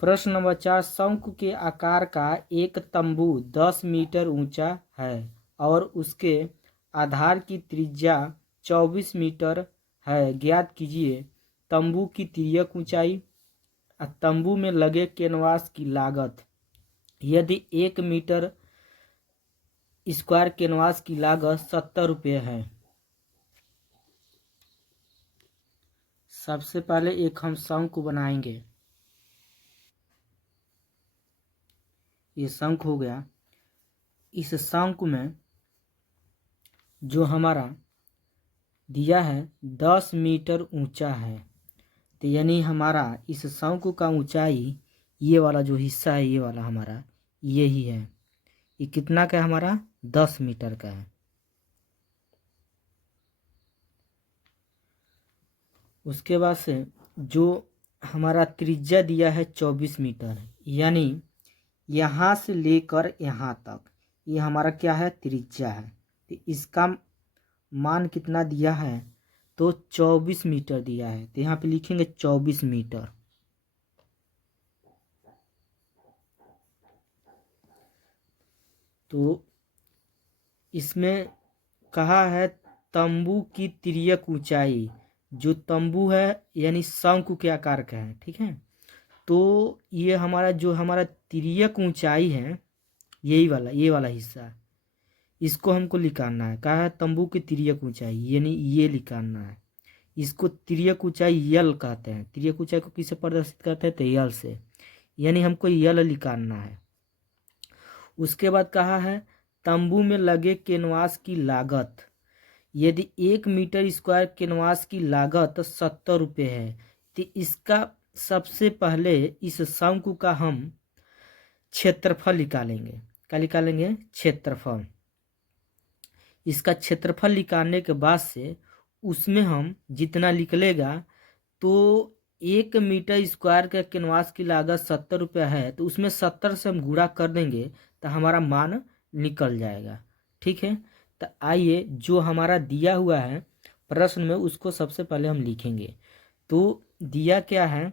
प्रश्न नंबर 4, शंकु के आकार का एक तंबू 10 मीटर ऊंचा है और उसके आधार की त्रिज्या 24 मीटर है। ज्ञात कीजिए तंबू की तिर्यक ऊंचाई, तंबू में लगे कैनवास की लागत। यदि 1 मीटर स्क्वायर कैनवास की लागत 70 रुपये है। सबसे पहले एक हम शंकु बनाएंगे। ये शंकु हो गया। इस शंकु में जो हमारा दिया है 10 मीटर ऊंचा है, तो यानी हमारा इस शंकु का ऊंचाई ये वाला जो हिस्सा है, ये वाला हमारा यही है। ये कितना का है हमारा? 10 मीटर का है। उसके बाद से जो हमारा त्रिज्या दिया है 24 मीटर, यानी यहाँ से लेकर यहाँ तक ये हमारा क्या है? त्रिज्या है। तो इसका मान कितना दिया है? तो 24 मीटर दिया है। तो यहाँ पे लिखेंगे 24 मीटर। तो इसमें कहा है तंबू की तिर्यक ऊंचाई, जो तंबू है यानी शंकु के आकार का है, ठीक है। तो ये हमारा जो हमारा तिर्यक ऊंचाई है, यही वाला, ये वाला हिस्सा, इसको हमको निकालना है। कहा है तंबू की तिर्यक ऊंचाई, यानी ये निकालना है। इसको तिर्यक ऊंचाई यल कहते हैं। तिर्यक ऊंचाई को किससे प्रदर्शित करते हैं? तो यल से, यानी हमको यल निकालना है। उसके बाद कहा है तंबू में लगे कैनवास की लागत। यदि 1 मीटर स्क्वायर कैनवास की लागत 70 रुपये है, तो इसका सबसे पहले इस शंकु का हम क्षेत्रफल निकालेंगे। क्या निकालेंगे? क्षेत्रफल। इसका क्षेत्रफल निकालने के बाद से उसमें हम जितना निकलेगा, तो 1 मीटर स्क्वायर का कैनवास की लागत 70 रुपये है, तो उसमें 70 से हम गुणा कर देंगे तो हमारा मान निकल जाएगा, ठीक है। तो आइए जो हमारा दिया हुआ है प्रश्न में उसको सबसे पहले हम लिखेंगे। तो दिया क्या है?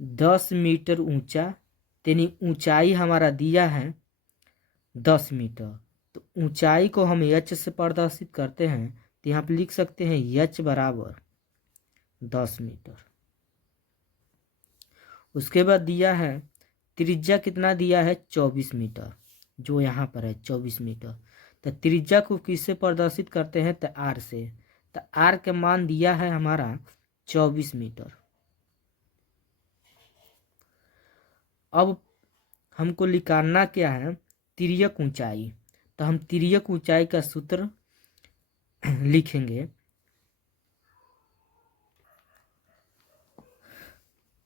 10 मीटर ऊंचा, यानी ऊंचाई हमारा दिया है 10 मीटर। तो ऊंचाई को हम एच से प्रदर्शित करते हैं, तो यहाँ पे लिख सकते हैं एच बराबर 10 मीटर। उसके बाद दिया है त्रिज्या, कितना दिया है? 24 मीटर, जो यहाँ पर है 24 मीटर। तो त्रिज्या को किससे प्रदर्शित करते हैं? तो आर से। तो आर के मान दिया है हमारा 24 मीटर। अब हमको निकालना क्या है? तिर्यक ऊंचाई। तो हम तिर्यक ऊंचाई का सूत्र लिखेंगे।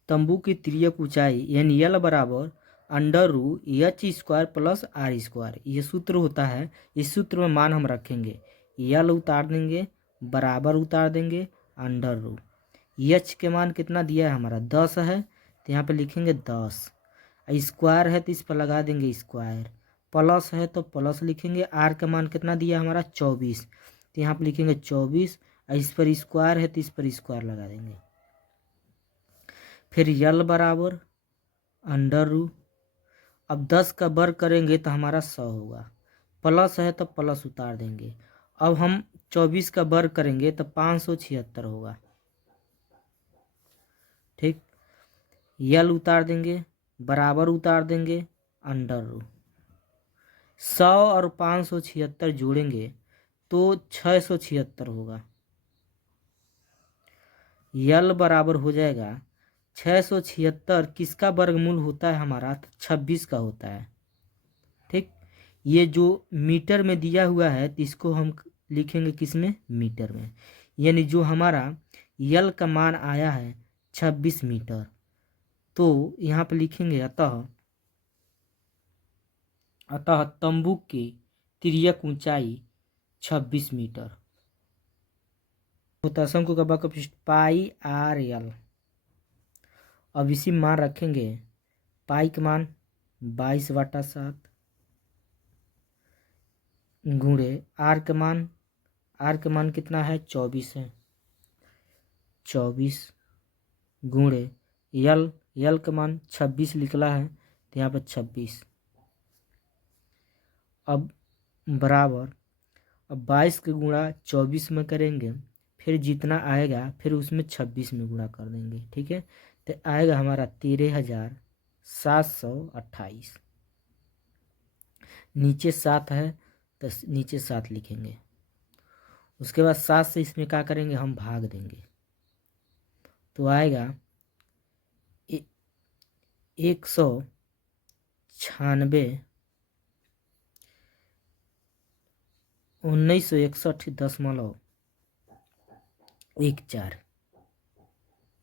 तंबू की तिर्यक ऊंचाई यानी यल बराबर √h² प्लस r²। ये सूत्र होता है। इस सूत्र में मान हम रखेंगे, यल उतार देंगे, बराबर उतार देंगे, √। एच के मान कितना दिया है हमारा? 10 है, तो यहाँ पे लिखेंगे 10। स्क्वायर है तो इस पर लगा देंगे स्क्वायर, प्लस है तो प्लस लिखेंगे। आर का मान कितना दिया हमारा? 24, तो यहाँ पे लिखेंगे 24। इस पर स्क्वायर है तो इस पर स्क्वायर लगा देंगे। फिर यल बराबर √। अब 10 का वर्ग करेंगे तो हमारा 100 होगा, प्लस है तो प्लस उतार देंगे। अब हम 24 का वर्ग करेंगे तो 576 होगा, ठीक। यल उतार देंगे, बराबर उतार देंगे, √। 100 और 576 जोड़ेंगे तो 676 होगा। यल बराबर हो जाएगा 676। किसका वर्गमूल होता है हमारा? 26 का होता है, ठीक। ये जो मीटर में दिया हुआ है तो इसको हम लिखेंगे किस में? मीटर में। यानी जो हमारा यल का मान आया है 26 मीटर, तो यहाँ पे लिखेंगे अतः तंबू की तिर्यक ऊंचाई 26 मीटर होता है। शंकु का वक्रपृष्ठ पाई r/l। अब इसी मान रखेंगे, पाई का मान 22/7 गुणे आर का मान कितना है? 24 है, 24 गुणे यल, यल का मान 26 निकला है तो यहाँ पर 26। अब बराबर, अब 22 के गुणा 24 में करेंगे, फिर जितना आएगा फिर उसमें 26 में गुणा कर देंगे। ठीक है, तो आएगा हमारा 13,728। नीचे 7 है तो नीचे 7 लिखेंगे। उसके बाद 7 से इसमें क्या करेंगे, हम भाग देंगे तो आएगा 196 1961.14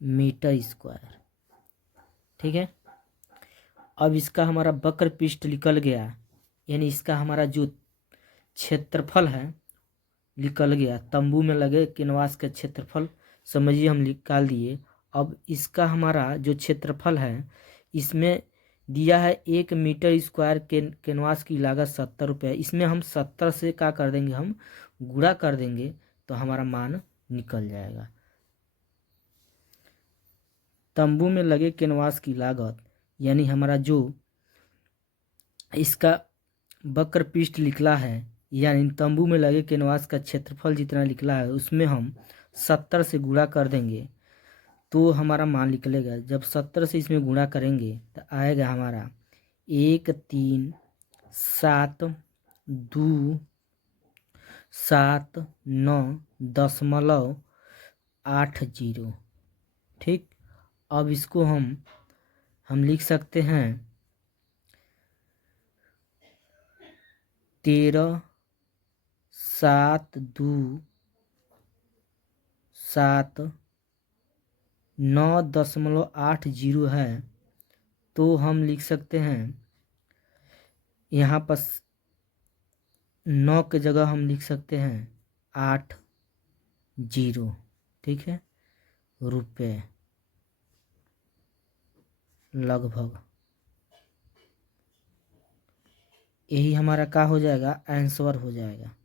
मीटर स्क्वायर। ठीक है, अब इसका हमारा वक्र पृष्ठ निकल गया, यानी इसका हमारा जो क्षेत्रफल है निकल गया। तंबू में लगे कैनवास का क्षेत्रफल समझिए हम निकाल दिए। अब इसका हमारा जो क्षेत्रफल है, इसमें दिया है 1 मीटर स्क्वायर के कैनवास की लागत 70 रुपये। इसमें हम 70 से क्या कर देंगे, हम गुणा कर देंगे तो हमारा मान निकल जाएगा। तंबू में लगे कैनवास की लागत, यानी हमारा जो इसका वक्र पृष्ठ निकला है, यानी तंबू में लगे कैनवास का क्षेत्रफल जितना निकला है उसमें हम 70 से गुणा कर देंगे तो हमारा मान निकलेगा। जब 70 से इसमें गुणा करेंगे तो आएगा हमारा 13,729.80। ठीक, अब इसको हम लिख सकते हैं 13,729.80 है, तो हम लिख सकते हैं यहाँ पर 9 के जगह हम लिख सकते हैं 80। ठीक है, रुपये लगभग। यही हमारा क्या हो जाएगा, आंसर हो जाएगा।